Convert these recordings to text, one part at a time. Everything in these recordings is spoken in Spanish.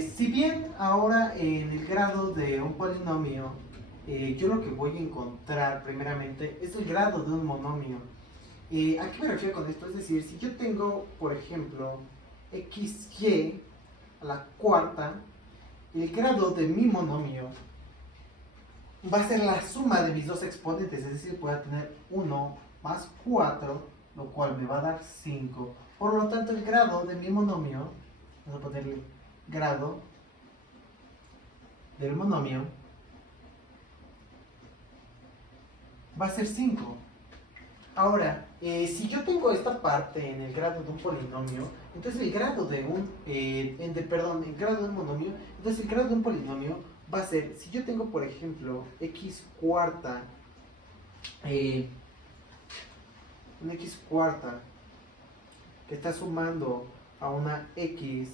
Si bien ahora en el grado de un polinomio, yo lo que voy a encontrar primeramente es el grado de un monomio. ¿A qué me refiero con esto? Es decir, si yo tengo, por ejemplo, xy a la cuarta, el grado de mi monomio va a ser la suma de mis dos exponentes, es decir, voy a tener 1 más 4, lo cual me va a dar 5. Por lo tanto, el grado de mi monomio, vamos a ponerle grado del monomio, va a ser 5. Ahora, si yo tengo esta parte en el grado de un polinomio, entonces el grado de un, el grado de un monomio, entonces el grado de un polinomio va a ser, si yo tengo por ejemplo x cuarta, una x cuarta que está sumando a una x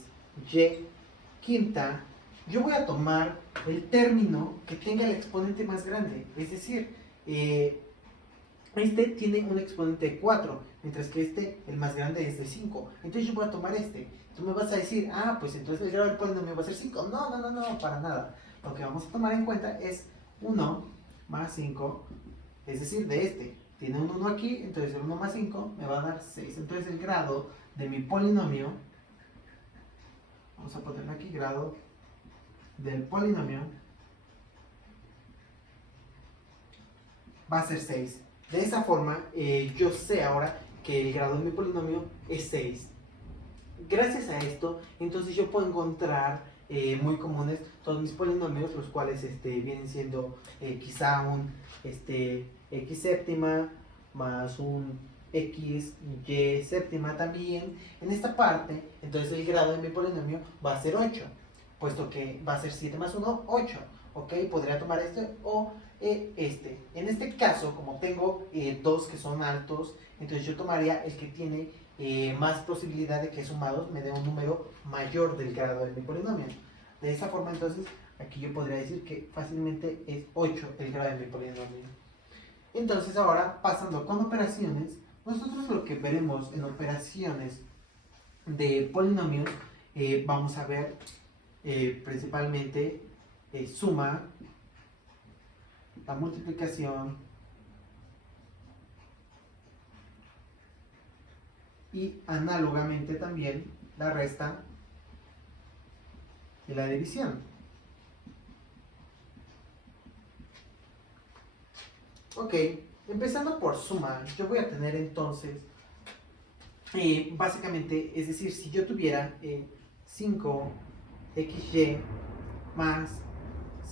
y quinta, yo voy a tomar el término que tenga el exponente más grande, es decir, este tiene un exponente de 4, mientras que este, el más grande, es de 5. Entonces yo voy a tomar este. Tú me vas a decir, ah, pues entonces el grado del polinomio va a ser 5. No, no, no, no, para nada. Lo que vamos a tomar en cuenta es 1 más 5, es decir, de este. Tiene un 1 aquí, entonces el 1 más 5 me va a dar 6. Entonces el grado de mi polinomio, vamos a ponerle aquí grado del polinomio, va a ser 6. De esa forma, yo sé ahora que el grado de mi polinomio es 6. Gracias a esto, entonces yo puedo encontrar muy comunes todos mis polinomios, los cuales vienen siendo quizá un x séptima más un x y séptima también. En esta parte, entonces el grado de mi polinomio va a ser 8, puesto que va a ser 7 más 1, 8. ¿Ok? Podría tomar este o este. En este caso, como tengo dos que son altos, entonces yo tomaría el que tiene más posibilidad de que sumados me dé un número mayor del grado de mi polinomio. De esa forma, entonces, aquí yo podría decir que fácilmente es 8 el grado de mi polinomio. Entonces, ahora, pasando con operaciones, nosotros lo que veremos en operaciones de polinomios, vamos a ver principalmente suma, la multiplicación y análogamente también la resta y la división. Ok, empezando por suma, yo voy a tener entonces, básicamente, es decir, si yo tuviera 5xy más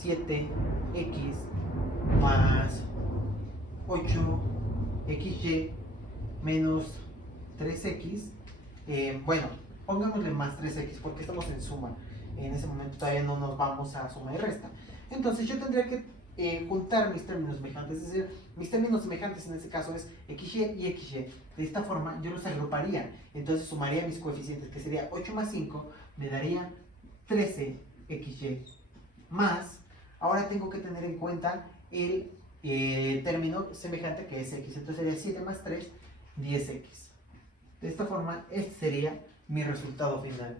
7x más 8xy menos 3x, bueno, pongámosle más 3x porque estamos en suma. En ese momento todavía no nos vamos a suma y resta. Entonces yo tendría que juntar mis términos semejantes, es decir, mis términos semejantes en este caso es xy y xy. De esta forma yo los agruparía, entonces sumaría mis coeficientes, que sería 8 más 5, me daría 13xy más, ahora tengo que tener en cuenta el término semejante que es x, entonces sería 7 más 3, 10x. De esta forma, este sería mi resultado final.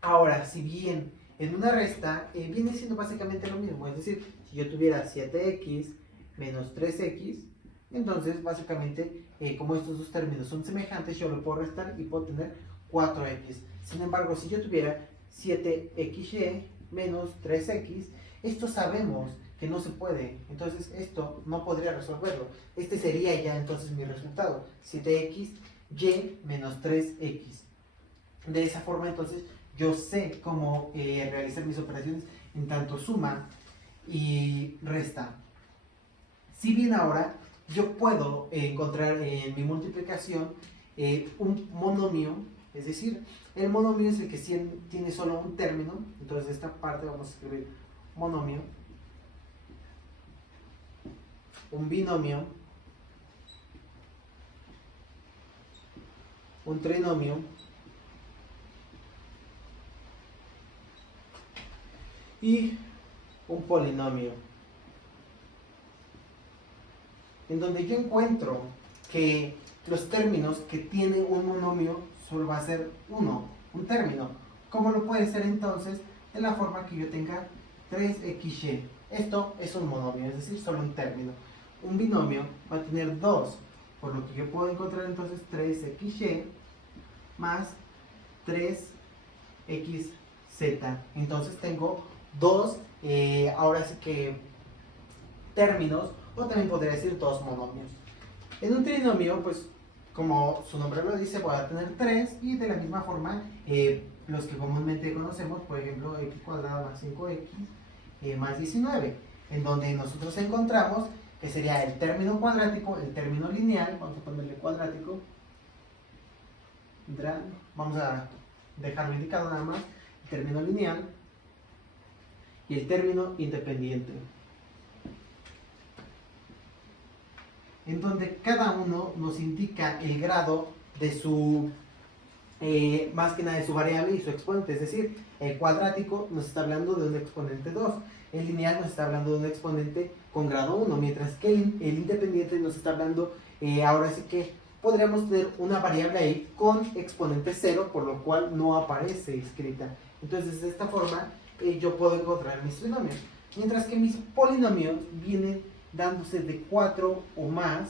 Ahora, si bien en una resta viene siendo básicamente lo mismo, es decir, si yo tuviera 7x menos 3x, entonces básicamente como estos dos términos son semejantes, yo lo puedo restar y puedo tener 4x. Sin embargo, si yo tuviera 7xy menos 3x, esto sabemos que no se puede, entonces esto no podría resolverlo. Este sería ya entonces mi resultado, 7xy menos 3x. De esa forma entonces yo sé cómo realizar mis operaciones en tanto suma y resta. Si bien ahora yo puedo encontrar en mi multiplicación un monomio, es decir, el monomio es el que tiene solo un término, entonces esta parte vamos a escribir monomio, un binomio, un trinomio y un polinomio, en donde yo encuentro que los términos que tiene un monomio solo va a ser uno, un término. como lo puede ser entonces de la forma que yo tenga 3xy. Esto es un monomio, es decir, solo un término. Un binomio va a tener 2, por lo que yo puedo encontrar entonces 3xy más 3xz. Entonces tengo dos, ahora sí que términos, o también podría decir dos monomios. En un trinomio, pues como su nombre lo dice, voy a tener 3 y de la misma forma los que comúnmente conocemos, por ejemplo, x cuadrado más 5x más 19, en donde nosotros encontramos que sería el término cuadrático, el término lineal, vamos a ponerle cuadrático, vamos a dejarlo indicado nada más, el término lineal y el término independiente, en donde cada uno nos indica el grado de su, más que nada de su variable y su exponente, es decir, el cuadrático nos está hablando de un exponente 2, el lineal nos está hablando de un exponente con grado 1, mientras que el independiente nos está hablando, ahora sí que podríamos tener una variable ahí con exponente 0, por lo cual no aparece escrita. Entonces, de esta forma, yo puedo encontrar mis trinomios, mientras que mis polinomios vienen dándose de 4 o más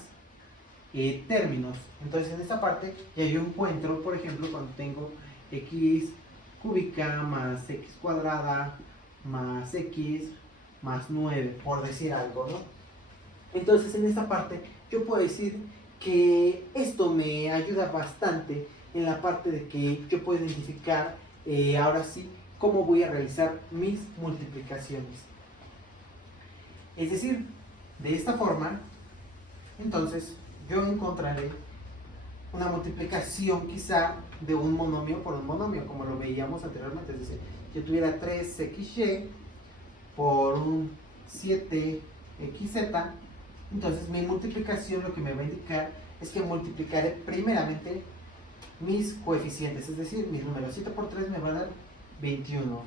términos. Entonces en esta parte ya yo encuentro, por ejemplo, cuando tengo x cúbica más x cuadrada más x más 9, por decir algo, ¿no? Entonces en esta parte yo puedo decir que esto me ayuda bastante en la parte de que yo puedo identificar ahora sí cómo voy a realizar mis multiplicaciones. Es decir, de esta forma, entonces yo encontraré una multiplicación quizá de un monomio por un monomio, como lo veíamos anteriormente. Es decir, yo tuviera 3xy por un 7xz, entonces mi multiplicación lo que me va a indicar es que multiplicaré primeramente mis coeficientes, es decir, mis números. 7 por 3 me va a dar 21.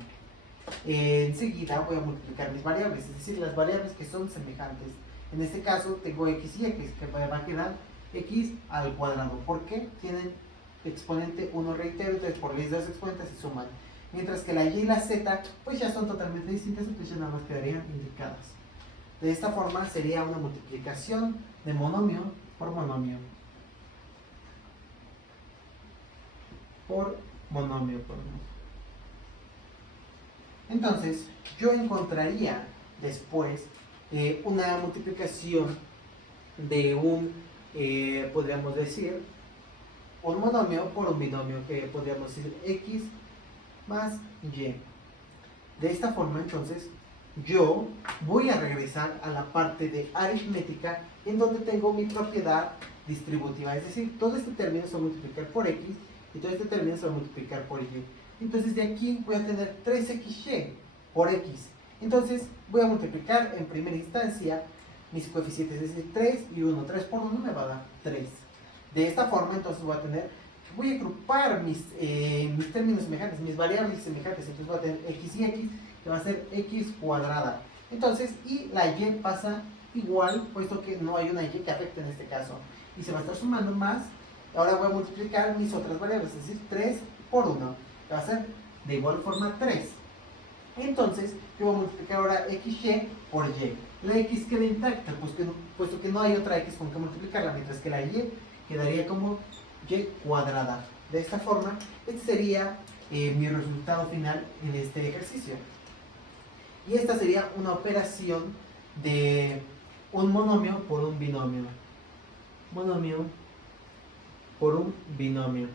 Enseguida voy a multiplicar mis variables, es decir, las variables que son semejantes. En este caso tengo x y x, que va a quedar x al cuadrado, porque tienen exponente 1, reitero, entonces por ley de los exponentes se suman. Mientras que la y y la z, pues ya son totalmente distintas, entonces ya nada más quedarían indicadas. De esta forma sería una multiplicación de monomio por monomio. Por monomio. Entonces, yo encontraría después una multiplicación de un, podríamos decir, un monomio por un binomio, que podríamos decir x más y. De esta forma, entonces, yo voy a regresar a la parte de aritmética, en donde tengo mi propiedad distributiva, es decir, todo este término se va a multiplicar por x y todo este término se va a multiplicar por y. Entonces de aquí voy a tener 3xy por x. Entonces voy a multiplicar en primera instancia mis coeficientes, es decir, 3 y 1. 3 por 1 me va a dar 3. De esta forma entonces voy a agrupar mis términos semejantes, mis variables semejantes. Entonces voy a tener x y x, que va a ser x cuadrada. Entonces, y la y pasa igual, puesto que no hay una y que afecte en este caso. Y se va a estar sumando más. Ahora voy a multiplicar mis otras variables, es decir, 3 por 1. Va a ser de igual forma 3. Entonces, yo voy a multiplicar ahora xy por y. La x queda intacta, puesto que no hay otra x con que multiplicarla, mientras que la y quedaría como y cuadrada. De esta forma, este sería mi resultado final en este ejercicio. Y esta sería una operación de un monomio por un binomio. Monomio por un binomio.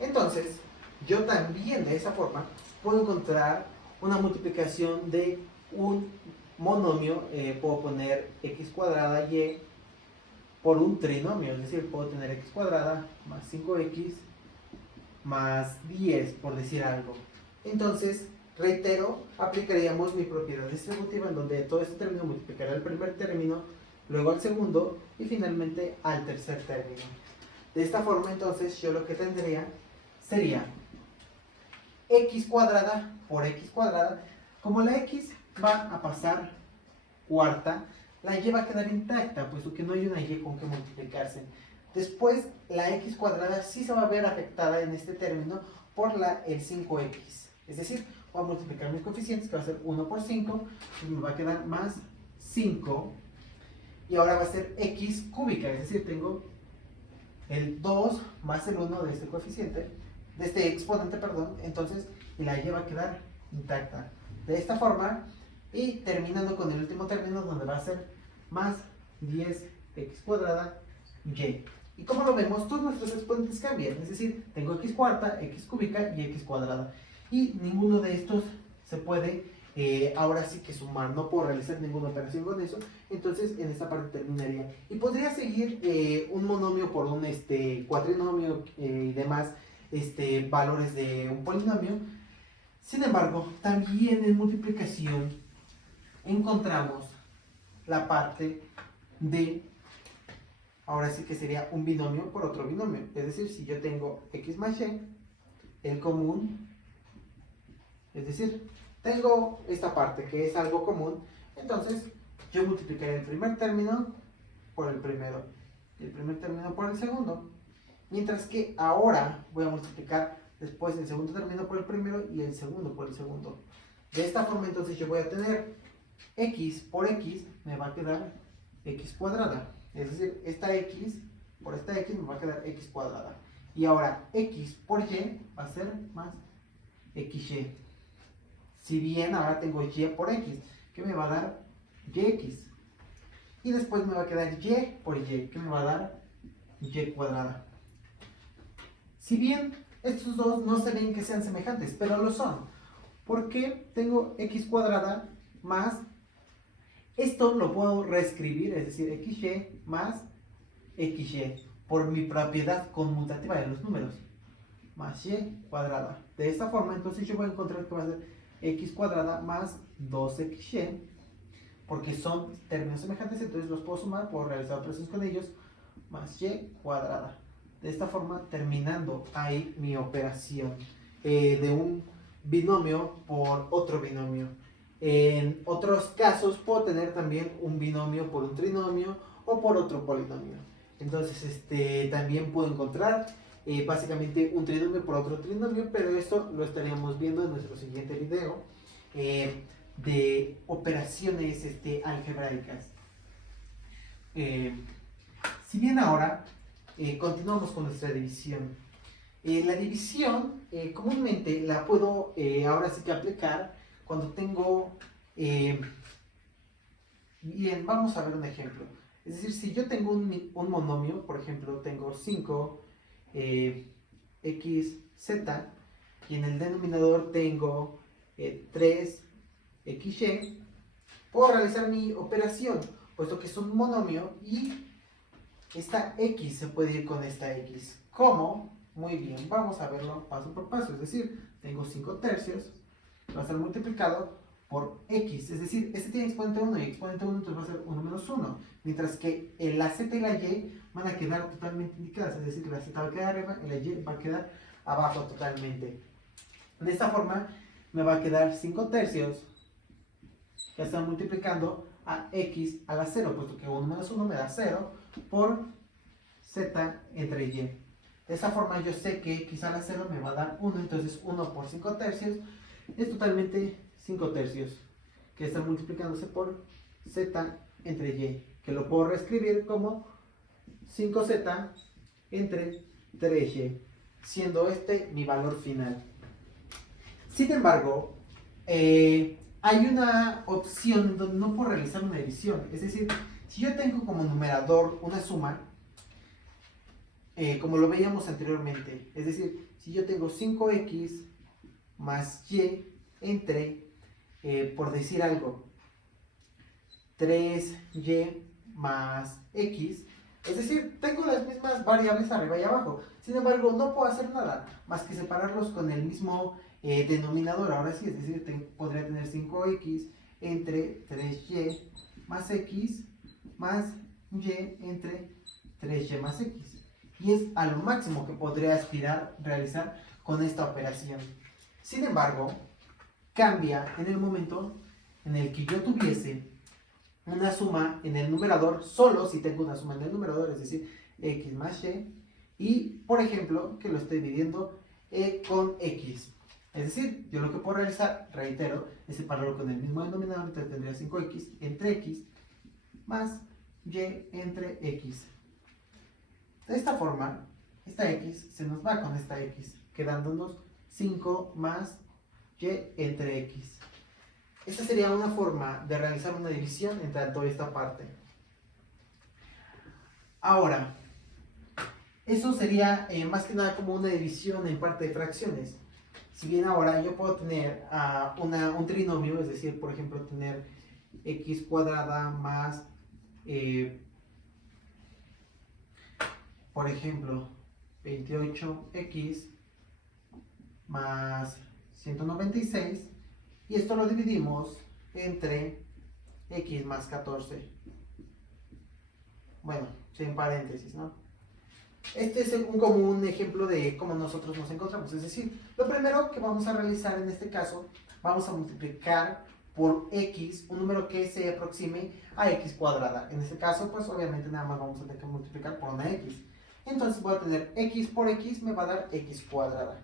Entonces, yo también de esa forma puedo encontrar una multiplicación de un monomio, puedo poner x cuadrada y por un trinomio, es decir, puedo tener x cuadrada más 5x más 10, por decir algo. Entonces, reitero, aplicaríamos mi propiedad distributiva, en donde todo este término multiplicará el primer término, luego al segundo y finalmente al tercer término. De esta forma, entonces, yo lo que tendría sería x cuadrada por x cuadrada. Como la x va a pasar cuarta, la y va a quedar intacta, puesto que no hay una y con que multiplicarse. Después, la x cuadrada sí se va a ver afectada en este término por el 5x. Es decir, voy a multiplicar mis coeficientes, que va a ser 1 por 5, y me va a quedar más 5. Y ahora va a ser x cúbica, es decir, tengo el 2 más el 1 de este coeficiente, de este exponente, perdón, entonces la y va a quedar intacta. De esta forma, y terminando con el último término, donde va a ser más 10x cuadrada y. Y como lo vemos, todos nuestros exponentes cambian, es decir, tengo x cuarta, x cúbica y x cuadrada. Y ninguno de estos se puede, ahora sí que sumar, no puedo realizar ninguna operación con eso, entonces en esta parte terminaría. Y podría seguir un monomio por un cuatrinomio y demás valores de un polinomio. Sin embargo, también en multiplicación encontramos la parte de, ahora sí que sería un binomio por otro binomio. Es decir, si yo tengo x más y, el común, es decir, tengo esta parte que es algo común, entonces yo multiplicaré el primer término por el primero, y el primer término por el segundo. Mientras que ahora voy a multiplicar después el segundo término por el primero y el segundo por el segundo. De esta forma entonces yo voy a tener x por x me va a quedar x cuadrada. Es decir, esta x por esta x me va a quedar x cuadrada. Y ahora x por y va a ser más xy. Si bien ahora tengo y por x, que me va a dar yx. Y después me va a quedar y por y, que me va a dar y cuadrada. Si bien estos dos no se ven que sean semejantes, pero lo son. Porque tengo x cuadrada más, esto lo puedo reescribir, es decir, xy más xy, por mi propiedad conmutativa de los números, más y cuadrada. De esta forma, entonces yo voy a encontrar que va a ser x cuadrada más 2xy, porque son términos semejantes, entonces los puedo sumar, puedo realizar operaciones con ellos, más y cuadrada. De esta forma, terminando ahí mi operación de un binomio por otro binomio. En otros casos puedo tener también un binomio por un trinomio o por otro polinomio. Entonces también puedo encontrar básicamente un trinomio por otro trinomio, pero esto lo estaríamos viendo en nuestro siguiente video de operaciones algebraicas. Si bien ahora continuamos con nuestra división. La división comúnmente la puedo ahora sí que aplicar cuando tengo, bien, vamos a ver un ejemplo. Es decir, si yo tengo un monomio, por ejemplo, tengo 5xz y en el denominador tengo 3xy, puedo realizar mi operación, puesto que es un monomio y esta x se puede ir con esta x. ¿Cómo? Muy bien, vamos a verlo paso por paso. Es decir, tengo 5 tercios, va a ser multiplicado por x. Es decir, este tiene exponente 1 y exponente 1, entonces va a ser 1 menos 1. Mientras que la z y la y van a quedar totalmente indicadas. Es decir, la z va a quedar arriba y la y va a quedar abajo totalmente. De esta forma, me va a quedar 5 tercios, que están multiplicando a x a la 0, puesto que 1 menos 1 me da 0, por z entre y. De esta forma yo sé que x a la 0 me va a dar 1, entonces 1 por 5 tercios es totalmente 5 tercios, que están multiplicándose por z entre y, que lo puedo reescribir como 5z entre 3y, siendo este mi valor final. Sin embargo, hay una opción donde no puedo realizar una división. Es decir, si yo tengo como numerador una suma, como lo veíamos anteriormente, es decir, si yo tengo 5x más y entre, por decir algo, 3y más x, es decir, tengo las mismas variables arriba y abajo. Sin embargo, no puedo hacer nada más que separarlos con el mismo denominador. Ahora sí, es decir, podría tener 5x entre 3y más x más y entre 3y más x. Y es a lo máximo que podría aspirar realizar con esta operación. Sin embargo, cambia en el momento en el que yo tuviese una suma en el numerador, solo si tengo una suma en el numerador, es decir, x más y, y por ejemplo que lo estoy dividiendo con x. Es decir, yo lo que puedo realizar, reitero, es separarlo con el mismo denominador, entonces tendría 5x entre x más y entre x. De esta forma, esta x se nos va con esta x, quedándonos 5 más y entre x. Esta sería una forma de realizar una división entre toda esta parte. Ahora, eso sería más que nada como una división en parte de fracciones. Si bien ahora yo puedo tener un trinomio, es decir, por ejemplo, tener x cuadrada más, por ejemplo, 28x más 196, y esto lo dividimos entre x más 14. Bueno, sin paréntesis, ¿no? Este es como un ejemplo de cómo nosotros nos encontramos. Es decir, lo primero que vamos a realizar en este caso, vamos a multiplicar por x un número que se aproxime a x cuadrada. En este caso, pues obviamente nada más vamos a tener que multiplicar por una x. Entonces voy a tener x por x me va a dar x cuadrada.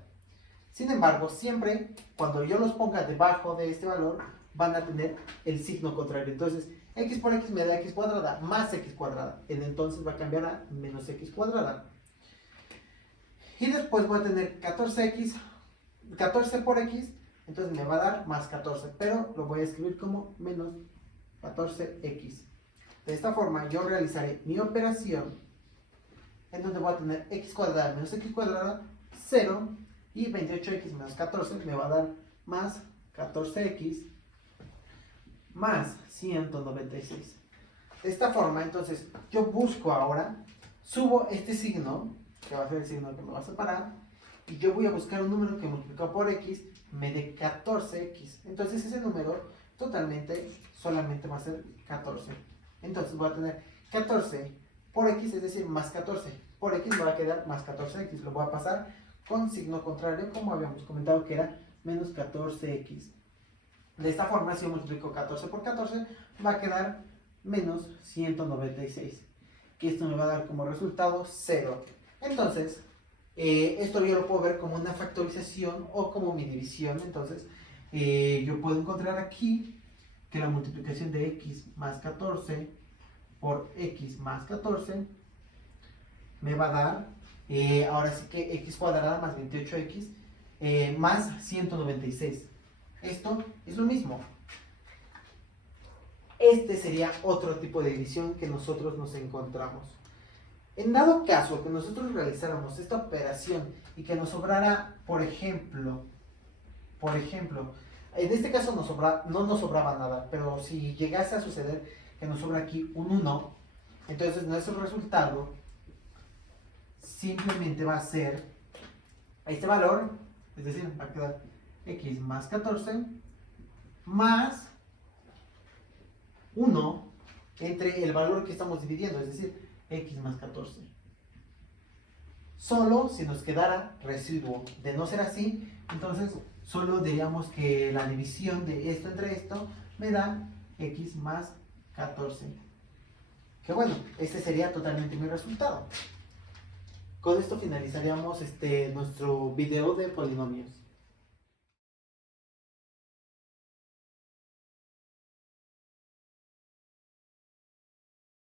Sin embargo, siempre cuando yo los ponga debajo de este valor, van a tener el signo contrario. Entonces, x por x me da x cuadrada más x cuadrada. Entonces va a cambiar a menos x cuadrada. Y después voy a tener 14 por x, entonces me va a dar más 14. Pero lo voy a escribir como menos 14x. De esta forma yo realizaré mi operación en donde voy a tener x cuadrada menos x cuadrada, 0. Y 28x menos 14 me va a dar más 14x más 196. De esta forma, entonces, yo busco ahora, subo este signo, que va a ser el signo que me va a separar, y yo voy a buscar un número que multiplicado por x me dé 14x. Entonces ese número totalmente solamente va a ser 14. Entonces voy a tener 14 por x, es decir, más 14. Por x me va a quedar más 14x. Lo voy a pasar con signo contrario, como habíamos comentado que era menos 14x. De esta forma, si yo multiplico 14 por 14, va a quedar menos 196. Y esto me va a dar como resultado 0. Entonces, esto yo lo puedo ver como una factorización o como mi división. Entonces, yo puedo encontrar aquí que la multiplicación de x más 14 por x más 14 me va a dar, ahora sí que x cuadrada más 28x más 196. Esto es lo mismo. Este sería otro tipo de división que nosotros nos encontramos. En dado caso que nosotros realizáramos esta operación y que nos sobrara, por ejemplo, en este caso no nos sobraba nada, pero si llegase a suceder que nos sobra aquí un 1, entonces nuestro resultado simplemente va a ser este valor, es decir, va a quedar x más 14 más 1 entre el valor que estamos dividiendo, es decir, x más 14. Solo si nos quedara residuo. De no ser así, entonces solo diríamos que la división de esto entre esto me da x más 14. Que bueno, este sería totalmente mi resultado. Con esto finalizaríamos nuestro video de polinomios.